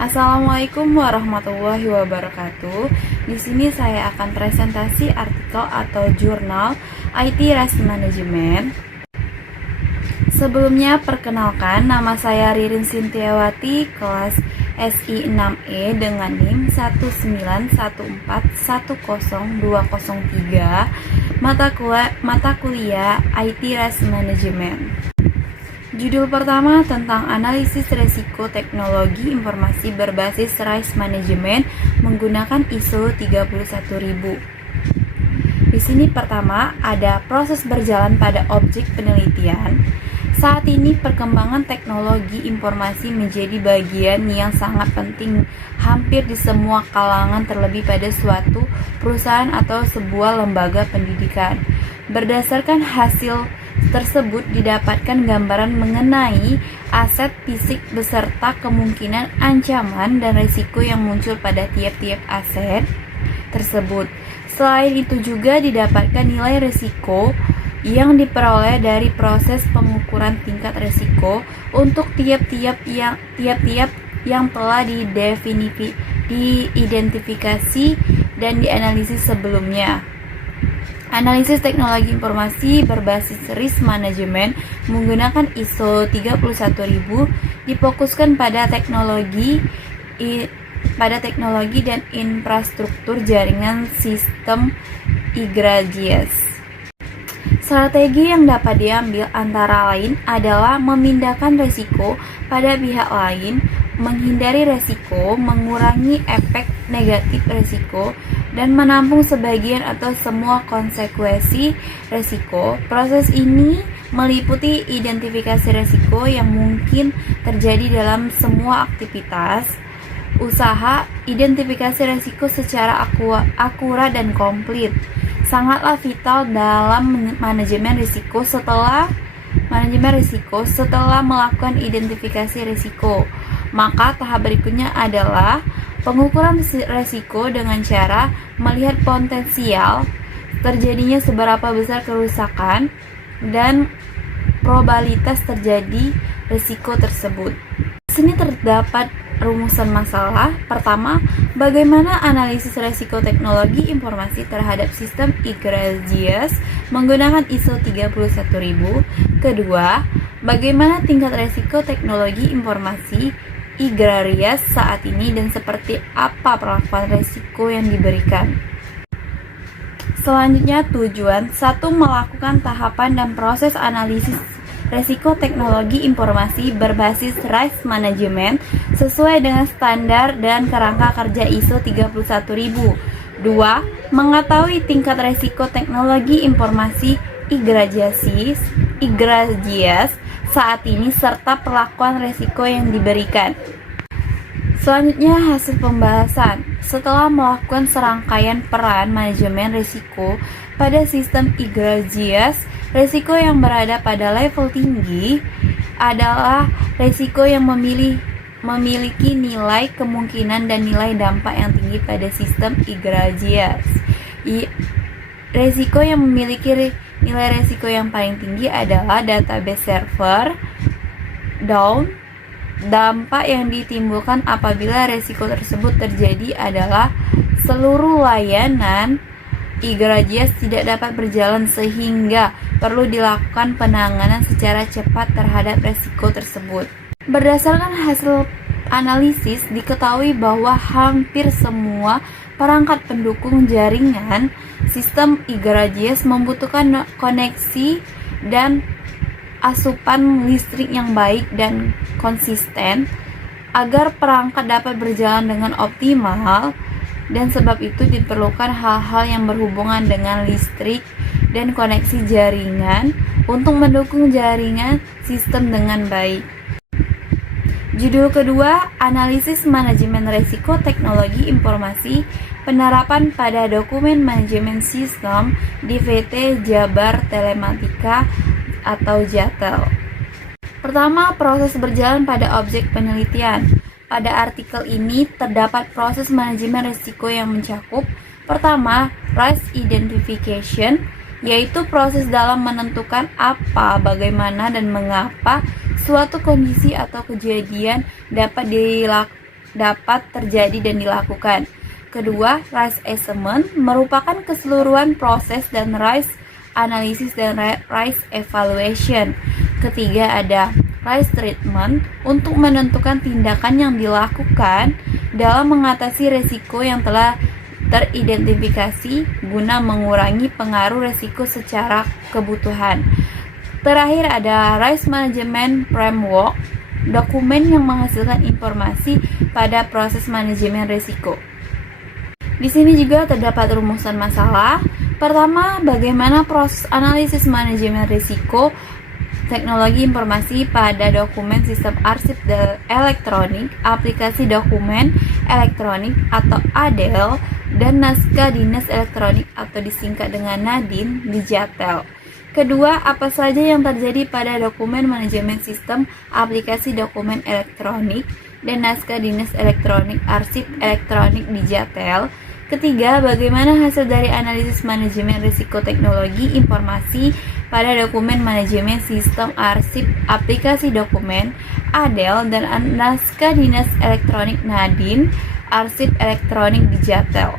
Assalamualaikum warahmatullahi wabarakatuh. Di sini saya akan presentasi artikel atau jurnal IT Risk Management. Sebelumnya perkenalkan, nama saya Ririn Sintiawati, kelas SI 6E dengan NIM 191410203, mata kuliah IT Risk Management. Judul pertama tentang analisis resiko teknologi informasi berbasis risk management menggunakan ISO 31000. Di sini pertama ada proses berjalan pada objek penelitian. Saat ini perkembangan teknologi informasi menjadi bagian yang sangat penting hampir di semua kalangan, terlebih pada suatu perusahaan atau sebuah lembaga pendidikan. Berdasarkan hasil tersebut didapatkan gambaran mengenai aset fisik beserta kemungkinan ancaman dan risiko yang muncul pada tiap-tiap aset tersebut. Selain itu juga didapatkan nilai risiko yang diperoleh dari proses pengukuran tingkat risiko untuk tiap-tiap yang telah diidentifikasi dan dianalisis sebelumnya. Analisis teknologi informasi berbasis risk management menggunakan ISO 31000 difokuskan pada teknologi dan infrastruktur jaringan sistem IGRAJS. Strategi yang dapat diambil antara lain adalah memindahkan risiko pada pihak lain, menghindari risiko, mengurangi efek negatif risiko, dan menampung sebagian atau semua konsekuensi risiko. Proses ini meliputi identifikasi risiko yang mungkin terjadi dalam semua aktivitas usaha. Identifikasi risiko secara akurat dan komplit sangatlah vital dalam manajemen risiko. Setelah melakukan identifikasi risiko, maka tahap berikutnya adalah pengukuran risiko dengan cara melihat potensial terjadinya seberapa besar kerusakan dan probabilitas terjadi risiko tersebut. Di sini terdapat rumusan masalah. Pertama, bagaimana analisis risiko teknologi informasi terhadap sistem IGRAJS menggunakan ISO 31000. Kedua, bagaimana tingkat risiko teknologi informasi IGRAJS saat ini dan seperti apa perlakuan risiko yang diberikan. Selanjutnya tujuan 1. Melakukan tahapan dan proses analisis risiko teknologi informasi berbasis risk management sesuai dengan standar dan kerangka kerja ISO 31000. 2. Mengetahui tingkat risiko teknologi informasi IGRAJS saat ini serta perlakuan risiko yang diberikan. Selanjutnya hasil pembahasan. Setelah melakukan serangkaian peran manajemen risiko pada sistem IGRAJS, risiko yang berada pada level tinggi adalah risiko yang memiliki nilai kemungkinan dan nilai dampak yang tinggi pada sistem IGRAJS. Risiko yang memiliki nilai risiko yang paling tinggi adalah database server down. Dampak yang ditimbulkan apabila risiko tersebut terjadi adalah seluruh layanan IGRAJS tidak dapat berjalan sehingga perlu dilakukan penanganan secara cepat terhadap risiko tersebut. Berdasarkan hasil analisis, diketahui bahwa hampir semua perangkat pendukung jaringan sistem IGRAJS membutuhkan koneksi dan asupan listrik yang baik dan konsisten agar perangkat dapat berjalan dengan optimal, dan sebab itu diperlukan hal-hal yang berhubungan dengan listrik dan koneksi jaringan untuk mendukung jaringan sistem dengan baik. Judul kedua, analisis manajemen risiko teknologi informasi penerapan pada dokumen manajemen sistem di VT Jabar Telematika atau JATEL. Pertama, proses berjalan pada objek penelitian. Pada artikel ini terdapat proses manajemen risiko yang mencakup: pertama, risk identification, yaitu proses dalam menentukan apa, bagaimana, dan mengapa suatu kondisi atau kejadian dapat dapat terjadi dan dilakukan. Kedua, risk assessment merupakan keseluruhan proses dan risk analysis dan risk evaluation. Ketiga, ada risk treatment untuk menentukan tindakan yang dilakukan dalam mengatasi resiko yang telah teridentifikasi guna mengurangi pengaruh resiko secara kebutuhan. Terakhir ada risk management framework, dokumen yang menghasilkan informasi pada proses manajemen risiko. Di sini juga terdapat rumusan masalah. Pertama, bagaimana proses analisis manajemen risiko teknologi informasi pada dokumen sistem arsip elektronik, aplikasi dokumen elektronik atau ADEL, dan naskah dinas elektronik atau disingkat dengan NADIN di JATEL. Kedua, apa saja yang terjadi pada dokumen manajemen sistem aplikasi dokumen elektronik dan naskah dinas elektronik arsip elektronik di JATEL. Ketiga, bagaimana hasil dari analisis manajemen risiko teknologi informasi pada dokumen manajemen sistem arsip aplikasi dokumen ADEL dan naskah dinas elektronik NADIN arsip elektronik di JATEL.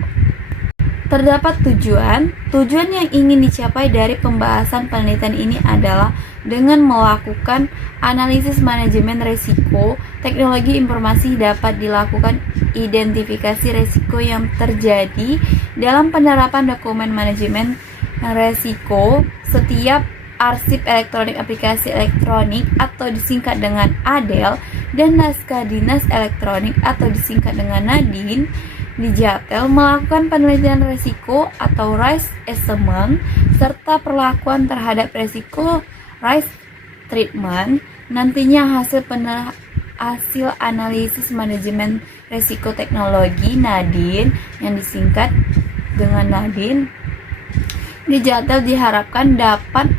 Terdapat tujuan yang ingin dicapai dari pembahasan penelitian ini adalah dengan melakukan analisis manajemen risiko, teknologi informasi dapat dilakukan identifikasi risiko yang terjadi dalam penerapan dokumen manajemen risiko setiap arsip elektronik aplikasi elektronik atau disingkat dengan ADEL dan naskah dinas elektronik atau disingkat dengan NADIN di JATEL melakukan penelitian risiko atau risk assessment serta perlakuan terhadap risiko risk treatment. Nantinya hasil analisis manajemen risiko teknologi NADIN yang disingkat dengan NADIN di JATEL diharapkan dapat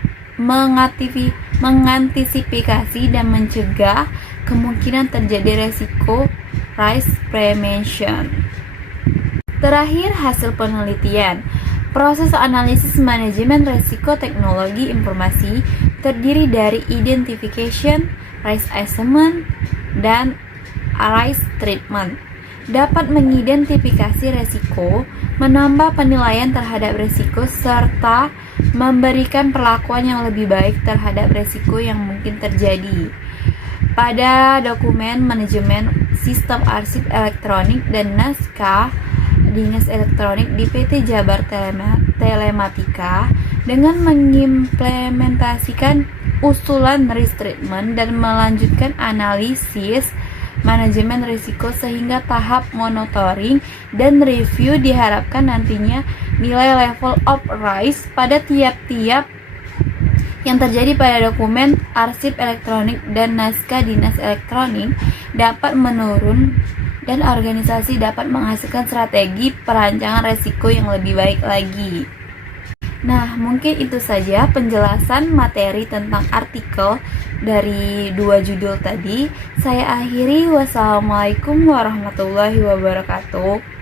mengantisipasi dan mencegah kemungkinan terjadi risiko risk prevention. Terakhir, hasil penelitian. Proses analisis manajemen risiko teknologi informasi terdiri dari identification, risk assessment, dan risk treatment. Dapat mengidentifikasi risiko, menambah penilaian terhadap risiko, serta memberikan perlakuan yang lebih baik terhadap risiko yang mungkin terjadi. Pada dokumen manajemen sistem arsip elektronik dan naskah dinas elektronik di PT Jabar Telematika dengan mengimplementasikan usulan risk treatment dan melanjutkan analisis manajemen risiko sehingga tahap monitoring dan review diharapkan nantinya nilai level of risk pada tiap-tiap yang terjadi pada dokumen arsip elektronik dan naskah dinas elektronik dapat menurun dan organisasi dapat menghasilkan strategi perancangan risiko yang lebih baik lagi. Nah, mungkin itu saja penjelasan materi tentang artikel dari dua judul tadi. Saya akhiri. Wassalamualaikum warahmatullahi wabarakatuh.